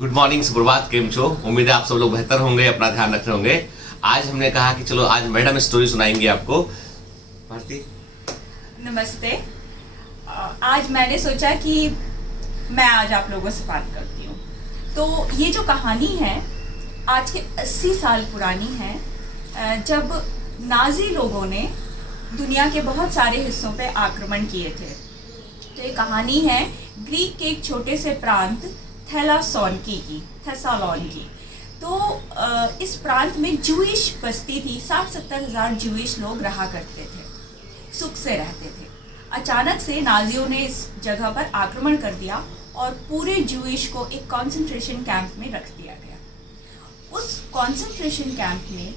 Good morning, सुप्रभात, केम छो। उम्मीद है आप सब लोग बेहतर होंगे, अपना ध्यान रख रहे होंगे। आज हमने कहा कि चलो आज मैडम स्टोरी सुनाएंगी आपको। भारती, नमस्ते। आज मैंने सोचा कि मैं आज आप लोगों से बात करती हूँ। तो ये जो कहानी है आज के 80 साल पुरानी है, जब नाजी लोगों ने दुनिया के बहुत सारे हिस्सों पे आक्रमण किए थे। तो ये कहानी है ग्रीक के एक छोटे से प्रांत थेसालोनिकी की। तो इस प्रांत में जूइश बस्ती थी। 60-70 हज़ार जूइश लोग रहा करते थे, सुख से रहते थे। अचानक से नाजियों ने इस जगह पर आक्रमण कर दिया और पूरे जूइश को एक कंसंट्रेशन कैंप में रख दिया गया। उस कंसंट्रेशन कैंप में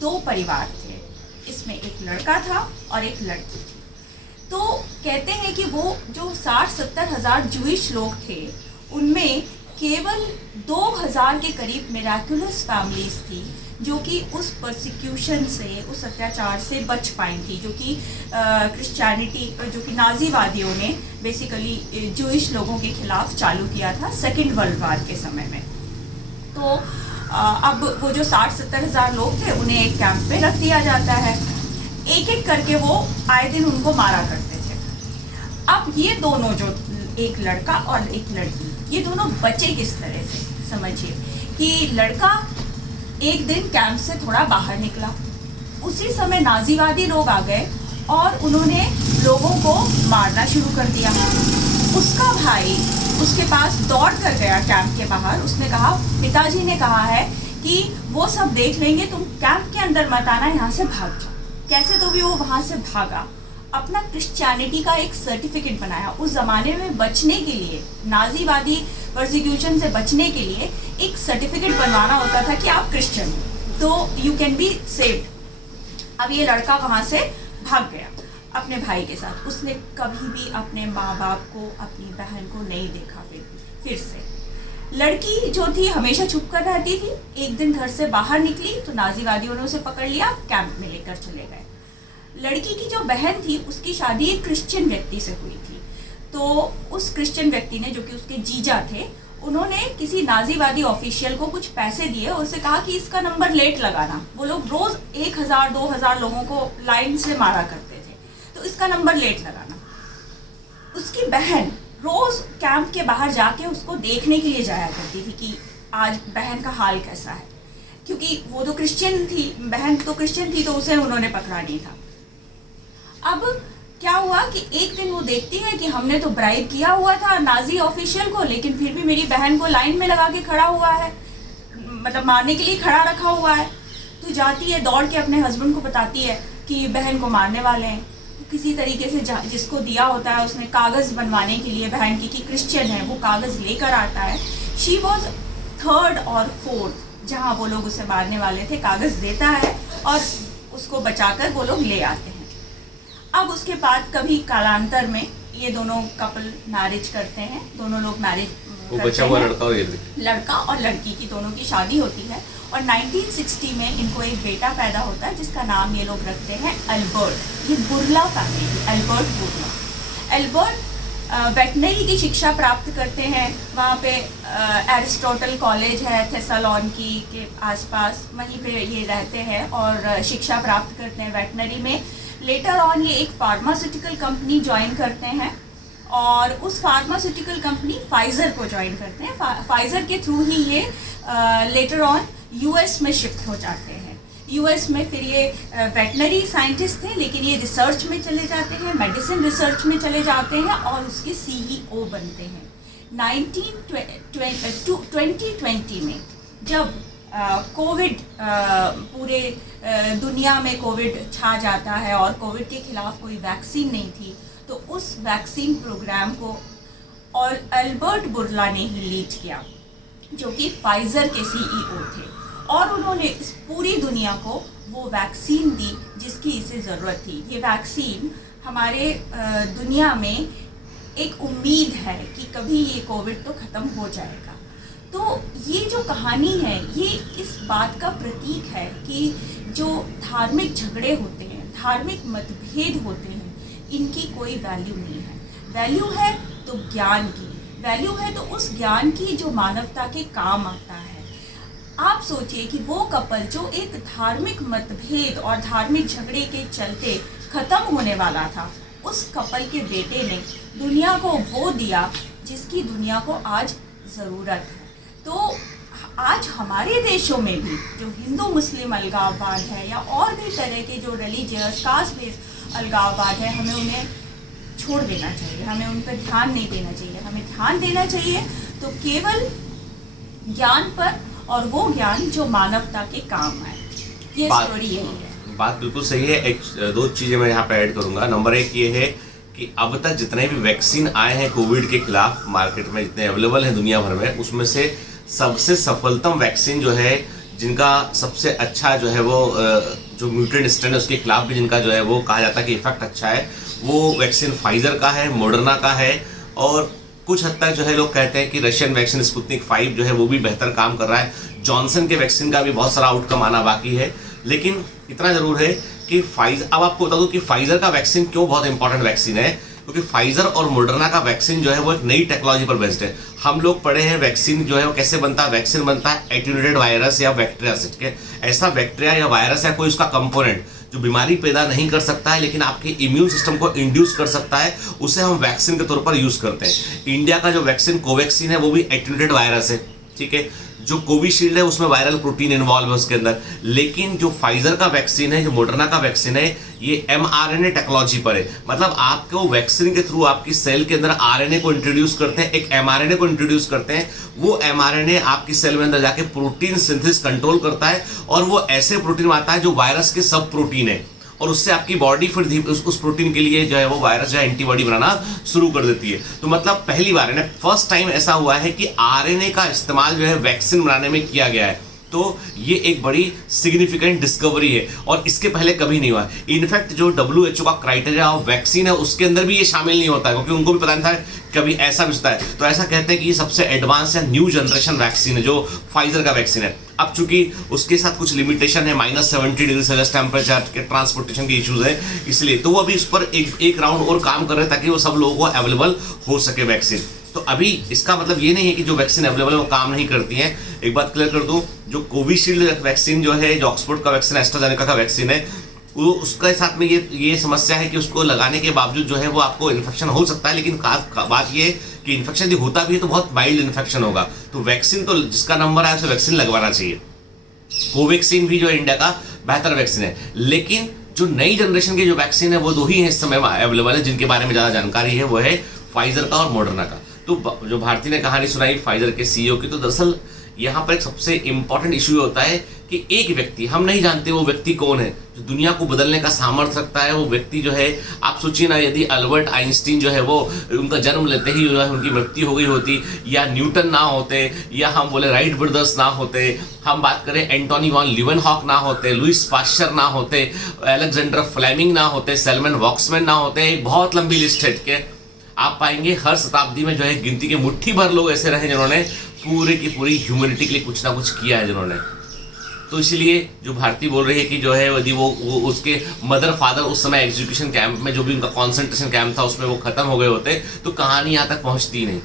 2 परिवार थे। इसमें एक लड़का था और एक लड़की थी। तो कहते हैं कि वो जो 60-70 हज़ार जूइश लोग थे, उनमें केवल 2000 के करीब मिराकुलस फैमिलीज थी जो कि उस परसिक्यूशन से, उस अत्याचार से बच पाई थी, जो कि क्रिश्चियनिटी, जो कि नाजीवादियों ने बेसिकली जूइश लोगों के खिलाफ चालू किया था सेकेंड वर्ल्ड वार के समय में। तो अब वो जो 60-70 हज़ार लोग थे, उन्हें एक कैंप में रख दिया जाता है। एक एक करके वो आए दिन उनको मारा करते थे। अब ये दोनों, जो एक लड़का और एक लड़की, ये दोनों बचे किस तरह से, समझिए कि लड़का एक दिन कैंप से थोड़ा बाहर निकला। उसी समय नाजीवादी लोग आ गए और उन्होंने लोगों को मारना शुरू कर दिया। उसका भाई उसके पास दौड़ कर गया कैंप के बाहर। उसने कहा, पिताजी ने कहा है कि वो सब देख लेंगे, तुम कैंप के अंदर मत आना, यहाँ से भाग जाओ। कैसे तो भी वो वहाँ से भागा, अपना क्रिश्चियनिटी का एक सर्टिफिकेट बनाया। उस ज़माने में बचने के लिए, नाजीवादी परसिक्यूशन से बचने के लिए एक सर्टिफिकेट बनवाना होता था कि आप क्रिश्चियन हो, तो यू कैन बी सेव्ड। अब ये लड़का वहाँ से भाग गया अपने भाई के साथ। उसने कभी भी अपने माँ बाप को, अपनी बहन को नहीं देखा। फिर से लड़की जो थी हमेशा छुप कर रहती थी। एक दिन घर से बाहर निकली तो नाजीवादियों ने उसे पकड़ लिया, कैंप में लेकर चले गए। लड़की की जो बहन थी, उसकी शादी एक क्रिश्चियन व्यक्ति से हुई थी। तो उस क्रिश्चियन व्यक्ति ने, जो कि उसके जीजा थे, उन्होंने किसी नाजीवादी ऑफिशियल को कुछ पैसे दिए और उसे कहा कि इसका नंबर लेट लगाना। वो लोग रोज 1000-2000 लोगों को लाइन से मारा करते थे, तो इसका नंबर लेट लगाना। उसकी बहन रोज कैंप के बाहर जाके उसको देखने के लिए जाया करती थी कि आज बहन का हाल कैसा है, क्योंकि वो तो क्रिश्चियन थी, बहन तो क्रिश्चियन थी, तो उसे उन्होंने पकड़ा नहीं था। अब क्या हुआ कि एक दिन वो देखती है कि हमने तो ब्राइब किया हुआ था नाजी ऑफिशियल को, लेकिन फिर भी मेरी बहन को लाइन में लगा के खड़ा हुआ है, मतलब मारने के लिए खड़ा रखा हुआ है। तो जाती है, दौड़ के अपने हस्बैंड को बताती है कि बहन को मारने वाले हैं। तो किसी तरीके से जिसको दिया होता है उसने कागज़ बनवाने के लिए बहन की कि क्रिश्चियन है, वो कागज़ लेकर आता है। शी वॉज 3rd और 4th जहाँ वो लोग उसे मारने वाले थे, कागज़ देता है और उसको बचाकर वो लोग ले आते हैं। अब उसके बाद कभी कालांतर में ये दोनों कपल मैरिज करते हैं, दोनों लोग मैरिज बचा हुआ लड़का और लड़की की दोनों की शादी होती है और 1960 में इनको एक बेटा पैदा होता है जिसका नाम ये लोग रखते हैं अल्बर्ट। ये Burla family, Albert Burla. Albert veterinary की शिक्षा प्राप्त करते हैं। वहाँ पे एरिस्टोटल कॉलेज है थेसालोनिकी के आसपास, वहीं पे ये रहते हैं और शिक्षा प्राप्त करते हैं वेटनरी में। लेटर ऑन ये एक फार्मास्यूटिकल कंपनी ज्वाइन करते हैं और उस फार्मास्यूटिकल कंपनी फाइज़र को ज्वाइन करते हैं। फाइज़र के थ्रू ही ये लेटर ऑन यूएस में शिफ्ट हो जाते हैं। यूएस में फिर ये वेटनरी साइंटिस्ट थे, लेकिन ये रिसर्च में चले जाते हैं, मेडिसिन रिसर्च में चले जाते हैं और उसके सीईओ बनते हैं। 2020 में जब कोविड पूरे दुनिया में कोविड छा जाता है और कोविड के खिलाफ कोई वैक्सीन नहीं थी, तो उस वैक्सीन प्रोग्राम को और अल्बर्ट बुर्ला ने ही लीड किया, जो कि फाइज़र के सीईओ थे, और उन्होंने इस पूरी दुनिया को वो वैक्सीन दी जिसकी इसे ज़रूरत थी। ये वैक्सीन हमारे दुनिया में एक उम्मीद है कि कभी ये कोविड तो ख़त्म हो जाएगा। तो ये जो कहानी है, ये इस बात का प्रतीक है कि जो धार्मिक झगड़े होते हैं, धार्मिक मतभेद होते हैं, इनकी कोई वैल्यू नहीं है। वैल्यू है तो ज्ञान की, वैल्यू है तो उस ज्ञान की जो मानवता के काम आता है। आप सोचिए कि वो कपल जो एक धार्मिक मतभेद और धार्मिक झगड़े के चलते खत्म होने वाला था, उस कपल के बेटे ने दुनिया को वो दिया जिसकी दुनिया को आज ज़रूरत है। तो आज हमारे देशों में भी जो हिंदू मुस्लिम अलगाववाद है या और भी तरह के जो रिलीजियस कास्ट बेस्ड अलगाववाद है, हमें उन्हें छोड़ देना चाहिए, हमें उन पर ध्यान नहीं देना चाहिए। हमें ध्यान देना चाहिए तो केवल ज्ञान पर, और वो ज्ञान जो मानवता के काम है। ये स्टोरी यही है। बात बिल्कुल सही है। एक दो चीजें मैं यहाँ पे ऐड करूंगा। नंबर एक ये है कि अब तक जितने भी वैक्सीन आए हैं कोविड के खिलाफ मार्केट में, जितने अवेलेबल हैं दुनिया भर में, उसमें से सबसे सफलतम वैक्सीन जो है, जिनका सबसे अच्छा जो है वो जो म्यूटेंट स्ट्रेन है उसके खिलाफ भी जिनका जो है वो कहा जाता है कि इफेक्ट अच्छा है, वो वैक्सीन फाइजर का है, मॉडर्ना का है, और कुछ हद तक जो है लोग कहते हैं कि रशियन वैक्सीन स्पुतनिक 5 जो है वो भी बेहतर काम कर रहा है। जॉनसन के वैक्सीन का भी बहुत सारा आउटकम आना बाकी है। लेकिन इतना जरूर है कि फाइजर, अब आपको बता दूं कि फाइजर का वैक्सीन क्यों बहुत इंपॉर्टेंट वैक्सीन है, क्योंकि फाइजर और मॉडर्ना का वैक्सीन जो है वो एक नई टेक्नोलॉजी पर बेस्ड है। हम लोग पढ़े हैं वैक्सीन जो है वो कैसे बनता है। वैक्सीन बनता है एटेन्यूएटेड वायरस या बैक्टीरिया से, ठीक है। ऐसा बैक्टीरिया या वायरस या कोई उसका कंपोनेंट जो बीमारी पैदा नहीं कर सकता है लेकिन आपके इम्यून सिस्टम को इंड्यूस कर सकता है, उसे हम वैक्सीन के तौर पर यूज करते हैं। इंडिया का जो वैक्सीन कोवैक्सीन है वो भी एटेन्यूएटेड वायरस है, ठीक है। जो कोविशील्ड है उसमें वायरल प्रोटीन इन्वॉल्व है उसके अंदर। लेकिन जो फाइजर का वैक्सीन है, जो मॉडर्ना का वैक्सीन है, ये mRNA टेक्नोलॉजी पर है। मतलब आपको वैक्सीन के थ्रू आपकी सेल के अंदर RNA को इंट्रोड्यूस करते हैं, एक mRNA को इंट्रोड्यूस करते हैं। वो mRNA आपकी सेल में अंदर जाके प्रोटीन सिंथेसिस कंट्रोल करता है, और वो ऐसे प्रोटीन आता है जो वायरस के सब प्रोटीन है, और उससे आपकी बॉडी फिर उस प्रोटीन के लिए जो है वो वायरस जो है एंटीबॉडी बनाना शुरू कर देती है। तो मतलब पहली बार है ना, फर्स्ट टाइम ऐसा हुआ है कि आरएनए का इस्तेमाल जो है वैक्सीन बनाने में किया गया है। तो ये एक बड़ी सिग्निफिकेंट डिस्कवरी है और इसके पहले कभी नहीं हुआ। इनफैक्ट जो WHO का क्राइटेरिया ऑफ वैक्सीन है उसके अंदर भी ये शामिल नहीं होता है, क्योंकि उनको भी पता नहीं था कभी ऐसा भी होता है। तो ऐसा कहते हैं कि ये सबसे एडवांस या न्यू जनरेशन वैक्सीन है जो फाइजर का वैक्सीन है। अब चूंकि उसके साथ कुछ लिमिटेशन है, -70 डिग्री सेल्सियस टेम्परेचर के ट्रांसपोर्टेशन के इश्यूज है, इसलिए तो वो अभी इस पर एक राउंड और काम कर रहे हैं ताकि वो सब लोगों को अवेलेबल हो सके वैक्सीन। तो अभी इसका मतलब ये नहीं है कि जो वैक्सीन अवेलेबल है वो काम नहीं करती है। एक बात क्लियर कर दूं, जो कोविशील्ड वैक्सीन जो है, जो ऑक्सफोर्ड का वैक्सीन, एस्ट्राजेनेका का वैक्सीन है, वो उसके साथ में ये समस्या है कि उसको लगाने के बावजूद जो है वो आपको इन्फेक्शन हो सकता है। लेकिन खास बात ये कि इन्फेक्शन यदि होता भी है तो बहुत माइल्ड इन्फेक्शन होगा। तो वैक्सीन तो जिसका नंबर है उसे वैक्सीन लगवाना चाहिए। कोवैक्सीन भी जो है इंडिया का बेहतर वैक्सीन है, लेकिन जो नई जनरेशन की जो वैक्सीन है वो दो ही है इस समय अवेलेबल है जिनके बारे में ज्यादा जानकारी है, वो है फाइजर का और मॉडर्ना का। तो जो भारती ने कहानी सुनाई फाइजर के सीईओ की, तो दरअसल यहाँ पर एक सबसे इंपॉर्टेंट इशू होता है कि एक व्यक्ति, हम नहीं जानते वो व्यक्ति कौन है, जो दुनिया को बदलने का सामर्थ्य रखता है। वो व्यक्ति जो है, आप सोचिए ना, यदि अल्बर्ट आइंस्टीन जो है वो उनका जन्म लेते ही जो है उनकी मृत्यु हो गई होती, या न्यूटन ना होते, या हम बोले राइट ब्रदर्स ना होते, हम बात करें एंटोनी वॉन लीवनहॉक ना होते, लुइस पास्चर ना होते, अलेक्जेंडर फ्लेमिंग ना होते, सैलमन वॉक्समैन ना होते, एक बहुत लंबी लिस्ट है के आप पाएंगे। हर शताब्दी में जो है गिनती के मुट्ठी भर लोग ऐसे रहे जिन्होंने पूरे की पूरी ह्यूमैनिटी के लिए कुछ ना कुछ किया है जिन्होंने। तो इसलिए जो भारती बोल रही है कि जो है यदि वो उसके मदर फादर उस समय एग्जीक्यूशन कैंप में, जो भी उनका कॉन्सेंट्रेशन कैंप था, उसमें वो खत्म हो गए होते तो कहानी यहाँ तक पहुँचती नहीं।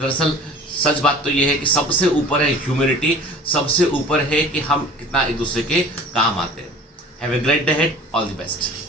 दरअसल सच बात तो ये है कि सबसे ऊपर है ह्यूमैनिटी, सबसे ऊपर है कि हम कितना एक दूसरे के काम आते हैं। Have a great day ahead, all the best.